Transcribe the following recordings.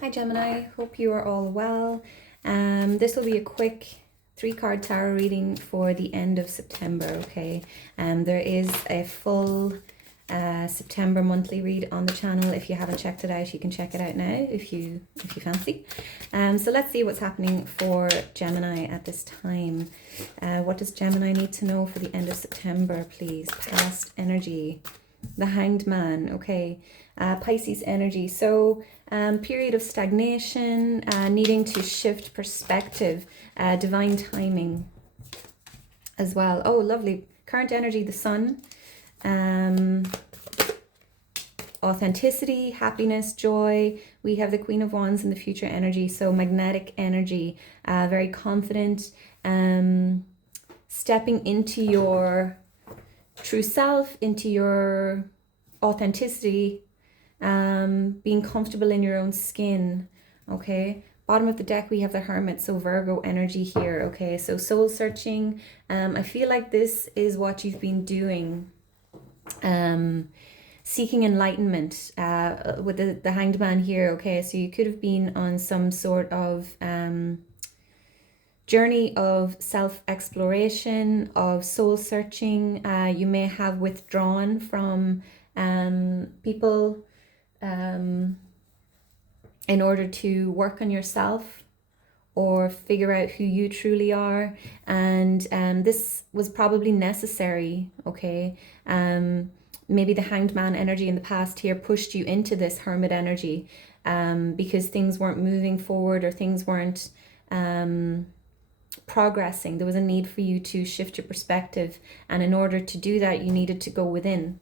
Hi Gemini, hope you are all well. This will be a quick 3-card tarot reading for the end of September, okay? There is a full September monthly read on the channel. If you haven't checked it out, you can check it out now if you fancy. So let's see what's happening for Gemini at this time. What does Gemini need to know for the end of September, please? Past energy. The Hanged Man, okay. Pisces energy. So period of stagnation, needing to shift perspective, divine timing as well. Oh, lovely. Current energy, the Sun. Authenticity, happiness, joy. We have the Queen of Wands in the future energy. So magnetic energy, very confident, stepping into your true self, into your authenticity, being comfortable in your own skin, okay? Bottom of the deck, we have the Hermit, so Virgo energy here, okay? So soul searching. I feel like this is what you've been doing, seeking enlightenment with the Hanged Man here, okay? So you could have been on some sort of journey of self-exploration, of soul searching. You may have withdrawn from people in order to work on yourself or figure out who you truly are, and this was probably necessary, okay? Maybe the Hanged Man energy in the past here pushed you into this Hermit energy because things weren't moving forward or things weren't progressing. There was a need for you to shift your perspective, and in order to do that you needed to go within.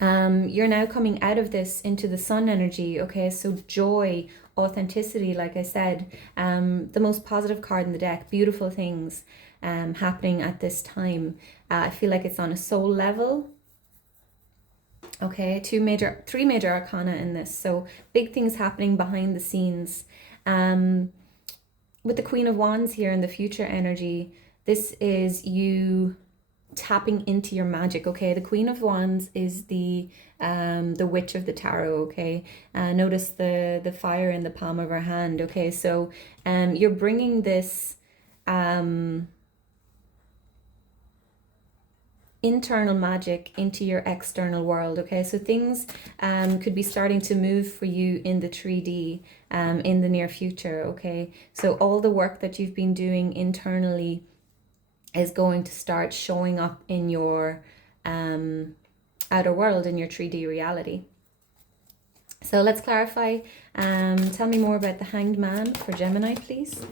You're now coming out of this into the Sun energy, okay? So joy, authenticity, like I said, the most positive card in the deck, beautiful things happening at this time. I feel like it's on a soul level. Okay, three major arcana in this, so big things happening behind the scenes. With the Queen of Wands here in the future energy, this is you tapping into your magic, okay? The Queen of Wands is the witch of the tarot, okay? Notice the fire in the palm of her hand, okay? So you're bringing this internal magic into your external world, okay? So things could be starting to move for you in the 3D in the near future, okay? So all the work that you've been doing internally is going to start showing up in your outer world, in your 3D reality. So let's clarify. Tell me more about the Hanged Man for Gemini, please.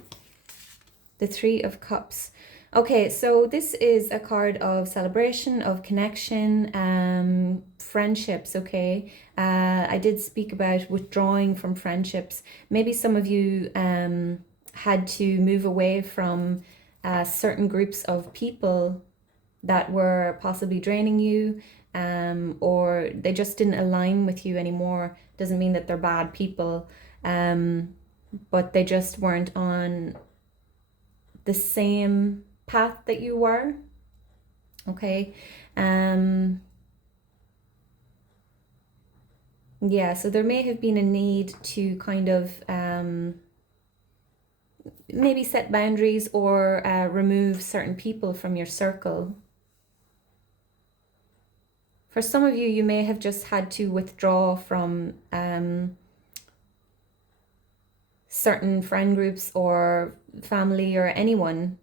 The Three of Cups. Okay, so this is a card of celebration, of connection, friendships, okay? I did speak about withdrawing from friendships. Maybe some of you had to move away from certain groups of people that were possibly draining you, or they just didn't align with you anymore. Doesn't mean that they're bad people, but they just weren't on the same path that you were, okay? Yeah, so there may have been a need to kind of maybe set boundaries or remove certain people from your circle. For some of you, you may have just had to withdraw from certain friend groups or family or anyone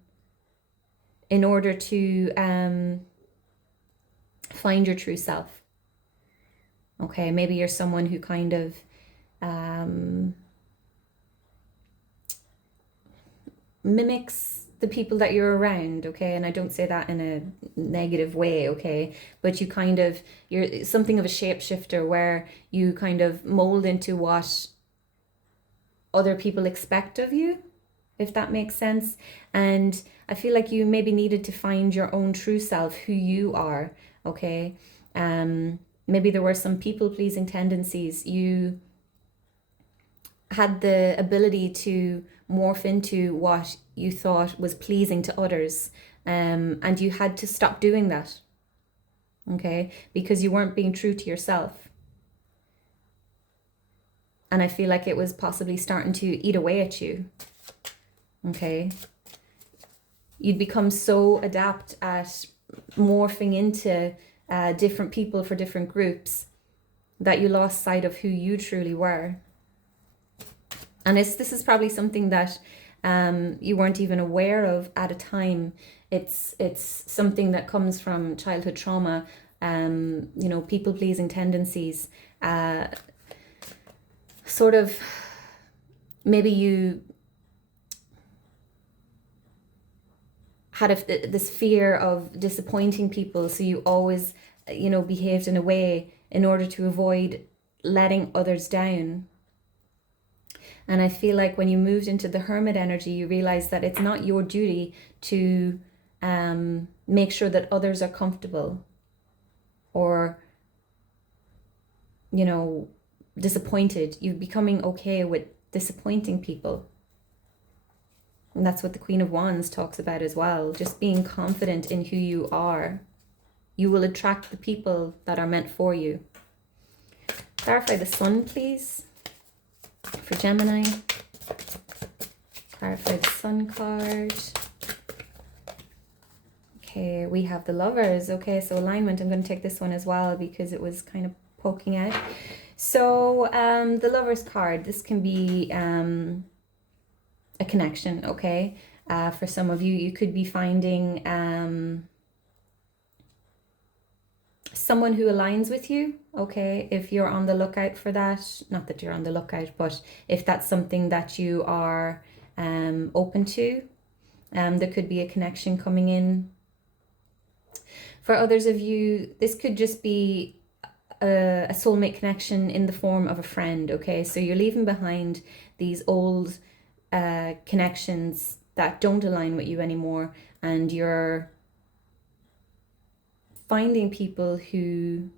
in order to find your true self. Okay, maybe you're someone who kind of mimics the people that you're around, okay? And I don't say that in a negative way, okay? But you kind of, you're something of a shapeshifter where you kind of mold into what other people expect of you, if that makes sense. And I feel like you maybe needed to find your own true self, who you are, okay? Maybe there were some people-pleasing tendencies. You had the ability to morph into what you thought was pleasing to others, and you had to stop doing that, okay? Because you weren't being true to yourself. And I feel like it was possibly starting to eat away at you. Okay. You'd become so adept at morphing into different people for different groups that you lost sight of who you truly were. And this is probably something that you weren't even aware of at a time. It's something that comes from childhood trauma, you know, people-pleasing tendencies, sort of, maybe you had this fear of disappointing people, so you always, you know, behaved in a way in order to avoid letting others down. And I feel like when you moved into the Hermit energy, you realize that it's not your duty to make sure that others are comfortable or, you know, disappointed. You're becoming okay with disappointing people. And that's what the Queen of Wands talks about as well. Just being confident in who you are. You will attract the people that are meant for you. Clarify the Sun, please, for Gemini. Clarify the Sun card. Okay, we have the Lovers. Okay, so alignment. I'm going to take this one as well because it was kind of poking out. So the Lovers card, this can be a connection, okay? For some of you, you could be finding someone who aligns with you, okay? If you're on the lookout for that, not that you're on the lookout, but if that's something that you are open to, there could be a connection coming in. For others of you, this could just be a soulmate connection in the form of a friend, okay? So you're leaving behind these old connections that don't align with you anymore, and you're finding people who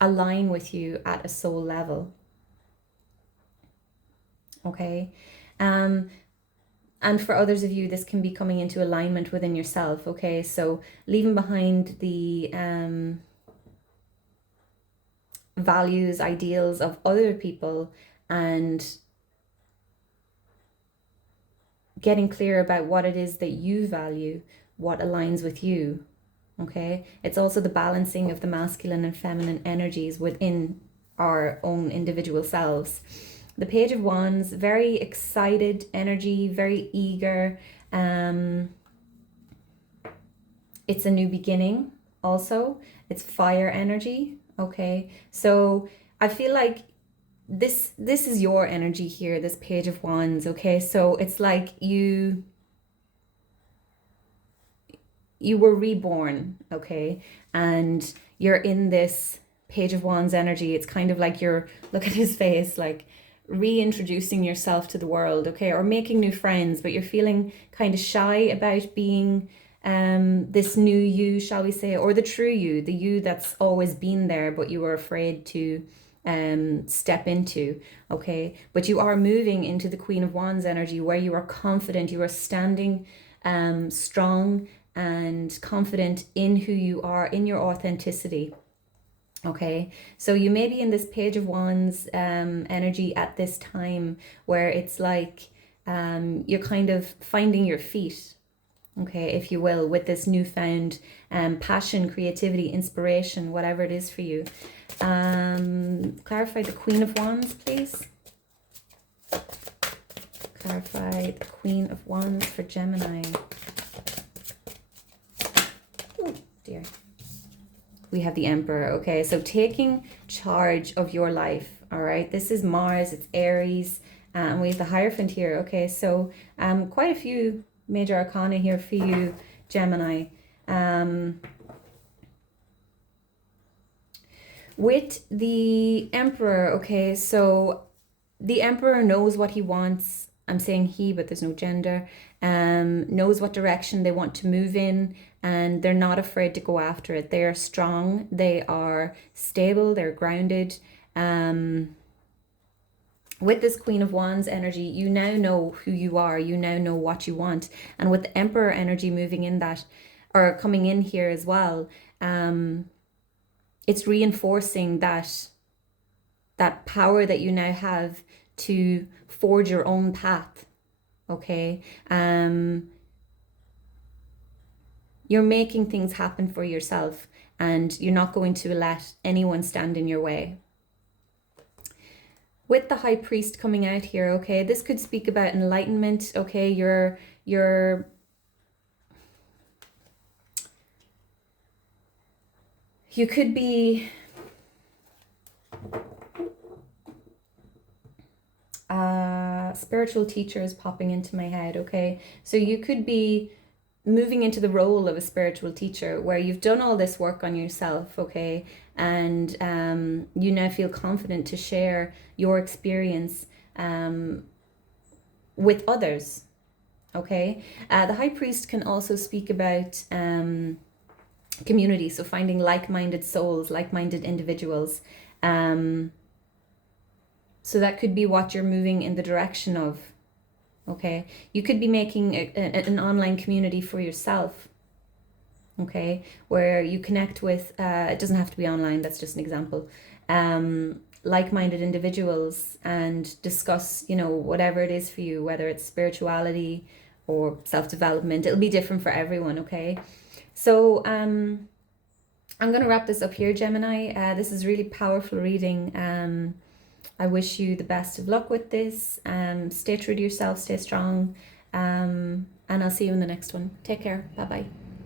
align with you at a soul level, okay? And for others of you, this can be coming into alignment within yourself, okay? So leaving behind the values, ideals of other people, and getting clear about what it is that you value, what aligns with you, okay? It's also the balancing of the masculine and feminine energies within our own individual selves. The Page of Wands, very excited energy, very eager. It's a new beginning also. It's fire energy, okay? So I feel like this is your energy here, this Page of Wands, okay? So it's like you were reborn, okay? And you're in this Page of Wands energy. It's kind of like you're, look at his face, like reintroducing yourself to the world, okay? Or making new friends, but you're feeling kind of shy about being this new you, shall we say, or the true you, the you that's always been there, but you were afraid to step into, okay? But you are moving into the Queen of Wands energy, where you are confident, you are standing strong and confident in who you are, in your authenticity, okay? So you may be in this Page of Wands energy at this time, where it's like you're kind of finding your feet, okay, if you will, with this newfound passion, creativity, inspiration, whatever it is for you. Clarify the Queen of Wands, please. Clarify the Queen of Wands for Gemini. Oh dear. We have the Emperor, okay? So taking charge of your life, all right? This is Mars, it's Aries, and we have the Hierophant here, okay? So quite a few major arcana here for you, Gemini. With the Emperor, okay, so the Emperor knows what he wants. I'm saying he, but there's no gender. Knows what direction they want to move in, and they're not afraid to go after it. They are strong, they are stable, they're grounded. With this Queen of Wands energy, you now know who you are, you now know what you want. And with the Emperor energy moving in that, or coming in here as well, it's reinforcing that that power that you now have to forge your own path. Okay. You're making things happen for yourself, and you're not going to let anyone stand in your way. With the High Priest coming out here, okay, this could speak about enlightenment. Okay, you could be spiritual teacher is popping into my head. Okay, so you could be moving into the role of a spiritual teacher where you've done all this work on yourself, okay, and you now feel confident to share your experience with others. Okay, the High Priest can also speak about community, so finding like-minded souls, like-minded individuals. So that could be what you're moving in the direction of. Okay, you could be making an online community for yourself. Okay, where you connect with, it doesn't have to be online, that's just an example, like-minded individuals, and discuss, you know, whatever it is for you, whether it's spirituality or self-development. It'll be different for everyone. Okay, so I'm going to wrap this up here, Gemini. This is really powerful reading. I wish you the best of luck with this. Stay true to yourself, stay strong, and I'll see you in the next one. Take care. Bye bye.